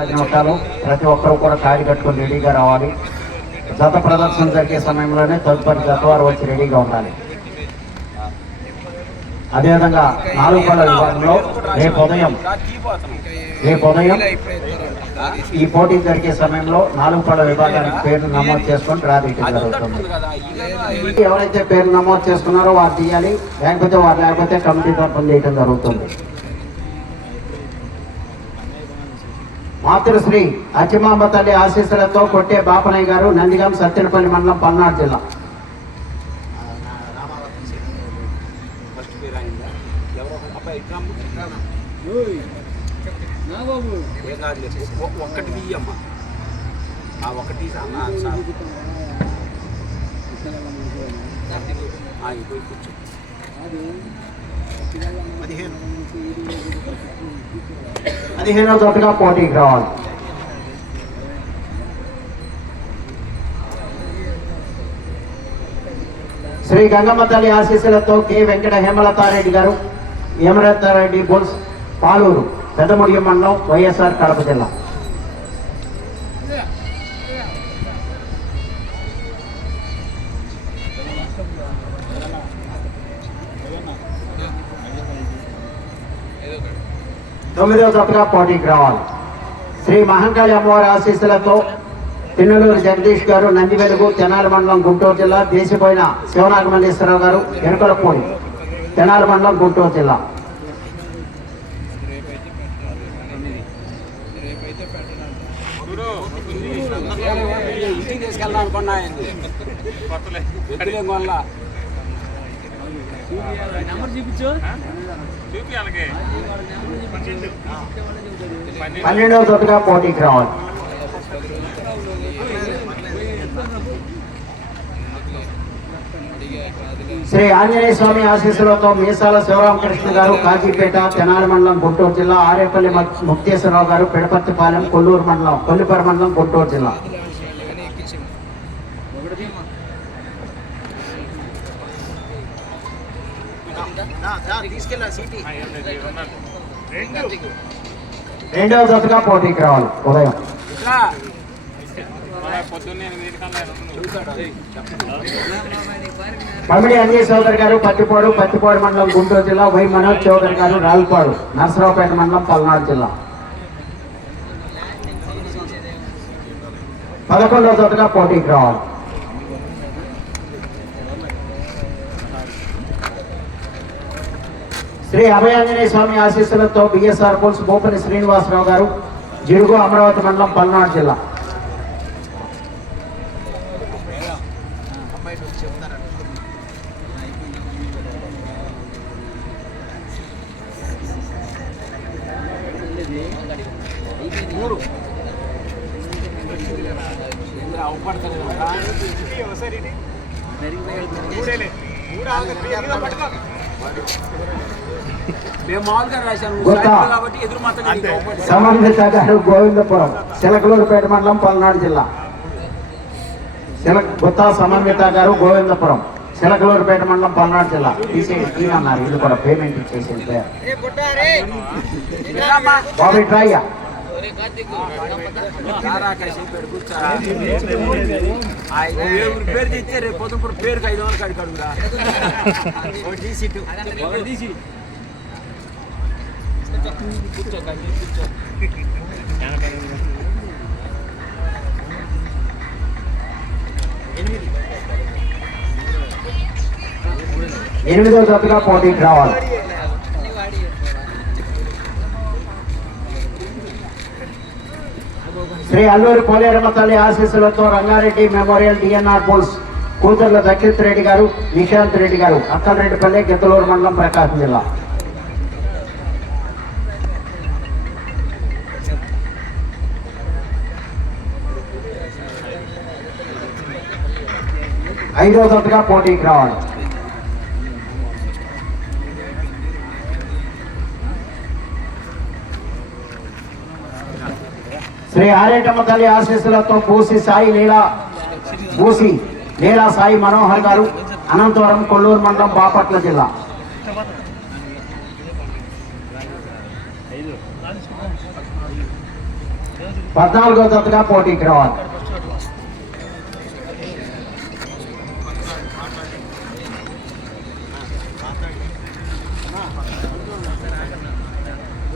పది నిమిషాలు ప్రతి ఒక్కరు కూడా కాడి కట్టుకొని రెడీగా రావాలి. జత ప్రదర్శన జరిగే సమయంలోనే తదుపరి జత వారు వచ్చి రెడీగా ఉండాలి. అదేవిధంగా నాలుగు పళ్ళ విభాగంలో రేపు ఉదయం రేపు ఉదయం ఈ పోటీ జరిగే సమయంలో నాలుగు పళ్ళ విభాగానికి పేరు నమోదు చేసుకొని డ్రా తీయడం జరుగుతుంది. ఎవరైతే పేరు నమోదు చేసుకున్నారో వారు తీయాలి లేకపోతే వారు లేకపోతే కమిటీ తరఫున చేయడం జరుగుతుంది. మాతృశ్రీ అచ్చిమాంబ తల్లి ఆశీస్సులతో కొట్టే బాపనయ్య గారు నందిగాం సత్యనపల్లి మండలం పల్నాడు జిల్లా ఒక్కటి అమ్మా ఒకటి కూర్చో పదిహేను. పదిహేనో జతగా పోటీకి రావాలి శ్రీ గంగమ్మ తల్లి ఆశీస్సులతో కె వెంకట హేమలతారెడ్డి గారు హేమలతారెడ్డి బోల్స్ పాలూరు పెద్దముడియం మండలం వైఎస్ఆర్ కడప జిల్లా. తొమ్మిదవ జతగా పోటీకి రావాలి. శ్రీ మహంకాళి అమ్మవారి ఆశీస్సులతో తిన్నలూరు జగదీష్ గారు నంది వెలుగు తెనాలి మండలం గుంటూరు జిల్లా దేశపోయిన శివనాగమల్లేశ్వరరావు గారు వెనుకలపూడి తెనాలి మండలం గుంటూరు జిల్లా. ఇంటికి పన్నెండవ జతగా పోటీకి రావాలి శ్రీ ఆంజనేయ స్వామి ఆశీస్సులతో మీసాల శివరామకృష్ణ గారు కాజీపేట తెనాలి మండలం గుంటూరు జిల్లా ఆరేపల్లి ముక్తేశ్వరరావు గారు పిడపత్తిపాలెం కొల్లూరు మండలం కొల్లిపర మండలం గుంటూరు జిల్లా. రెండవ జతగా పోటీకి రావాలి. ఉదయం. ఇట్లా పమిడి అంజయ్ చౌదరి గారు పత్తిపాడు పత్తిపాడు మండలం గుంటూరు జిల్లా వై మనోజ్ చౌదరి గారు రావుపాడు నరసరావుపేట మండలం పల్నాడు జిల్లా. పదకొండవ జతగా పోటీకి రావాలి. శ్రీ అభయాంజనేయ స్వామి ఆశీస్సులతో బిఎస్ఆర్ పోల్స్ బోపని శ్రీనివాసరావు గారు జిడుగు అమరావతి మండలం పల్నాడు జిల్లా. మూడు ఇంద్ర అవపడతారు సంబంధిత గారు గోవిందపురం చిలకలూరుపేట మండలం పల్నాడు జిల్లా. చిల గుత్తా సమన్విత గారు గోవిందపురం చిలకలూరుపేట మండలం పల్నాడు జిల్లా. తీసేసి అన్నారు. ఇది కూడా పేమెంట్ ఇట్రామ్మా. బాబు ట్రై రారా పేరు తెస్తే రేపు పొద్దున పేరుకి ఐదు వందలు కాడికి అడుగురా కూర్చో కూర్చో ఎనిమిదో జతగా పోటీకి రావాలి శ్రీ అల్లూరి పోలేరమ్మ తల్లి ఆశీస్సులతో రంగారెడ్డి మెమోరియల్ డిఎన్ఆర్ పోల్స్ కూతుర్ల దక్షిత్ రెడ్డి గారు నిశాంత్ రెడ్డి గారు అక్కలరెడ్డిపల్లి గిద్దలూరు మండలం ప్రకాశం జిల్లా. ఐదో జతగా పోటీకి రావాలి. శ్రీ ఆరేటమ్మ తల్లి ఆశీస్సులతో పూసి సాయి లీలా పూసి లీలా సాయి మనోహర్ గారు అనంతవరం కొల్లూరు మండలం బాపట్ల జిల్లా. పద్నాలుగో జతగా పోటీకి రావాలి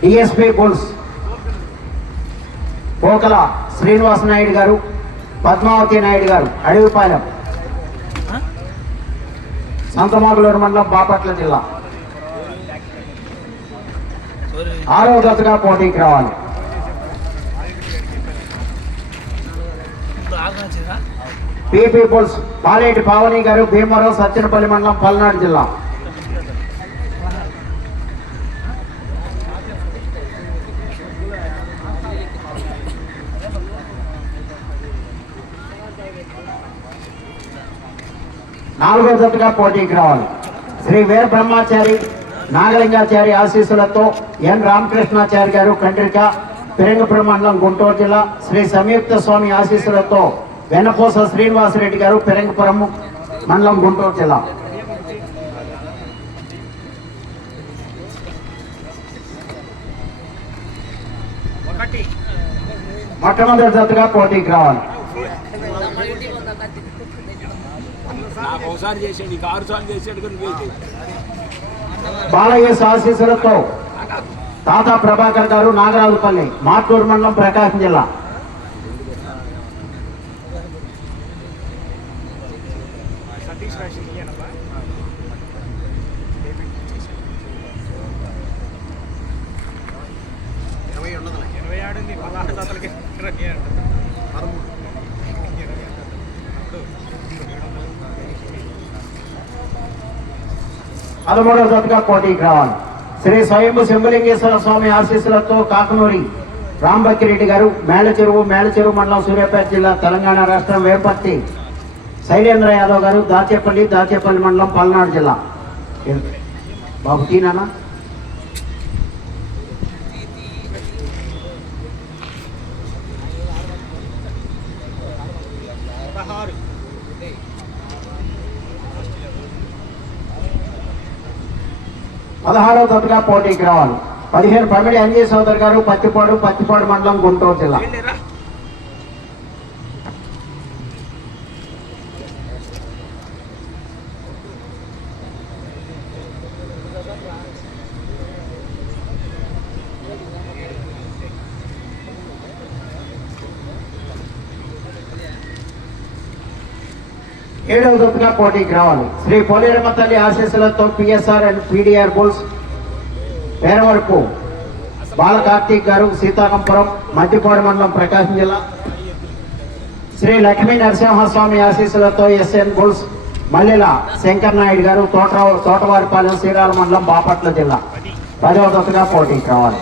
డిఎస్పీ బుల్స్. పోకల శ్రీనివాస నాయుడు గారు పద్మావతి నాయుడు గారు అడవిపాలెం. సంతమాగులూరు మండలం బాపట్ల జిల్లా. ఆరో దశగా పోటీకి రావాలి. పీపీబుల్స్ పాలేటి పావని గారు భీమవరం సత్యనపల్లి మండలం పల్నాడు జిల్లా. నాలుగో జట్టుగా పోటీకి రావాలి. శ్రీ వీర బ్రహ్మాచారి నాగలింగాచారి ఆశీస్సులతో ఎన్. రామకృష్ణాచారి గారు కండ్రిక పెరంగపురం మండలం గుంటూరు జిల్లా శ్రీ సంయుక్త స్వామి ఆశీస్సులతో వెనపోస శ్రీనివాసరెడ్డి గారు పెరంగపురం మండలం గుంటూరు జిల్లా. మొట్టమొదటి జట్టుగా పోటీకి రావాలి. ఒకసారి చేసాడు నీకు ఆరు సార్లు చేసాడు కానీ బాలయ్య ఆశీస్సులతో తాత ప్రభాకర్ గారు నాగరాజుపల్లి మాటూరు మండలం ప్రకాశం జిల్లా. పదమూడవ జతగా పోటీకి రావాలి శ్రీ స్వయంభు శంభలింగేశ్వర స్వామి ఆశీస్సులతో కాకనూరి రాంబక్కిరెడ్డి గారు మేలచెరువు మేలచెరువు మండలం సూర్యాపేట జిల్లా తెలంగాణ రాష్ట్రం వేపర్తి. శైలేంద్ర యాదవ్ గారు దాచేపల్లి దాచేపల్లి మండలం పల్నాడు జిల్లా. బాబు తీనానా పదహారవ జతగా పోటీకి రావాలి పదిహేను పమిడి అంజయ్ సోదరు గారు పత్తిపాడు పత్తిపాడు మండలం గుంటూరు జిల్లా. ఏడవ దొప్పుగా పోటీకి రావాలి. శ్రీ పోలేరమ్మ తల్లి ఆశీస్సులతో PSR and PDR bulls Peravarapu Bala Karthik గారు సీతారాంపురం మధ్యపాడు మండలం ప్రకాశం జిల్లా. శ్రీ లక్ష్మీ నరసింహస్వామి ఆశీస్సులతో ఎస్ఎన్ బుల్స్ మల్లెల శంకర్ నాయుడు గారు తోట తోటవారిపాలెం శ్రీరాల మండలం బాపట్ల జిల్లా. పదవ దశగా పోటీకి రావాలి.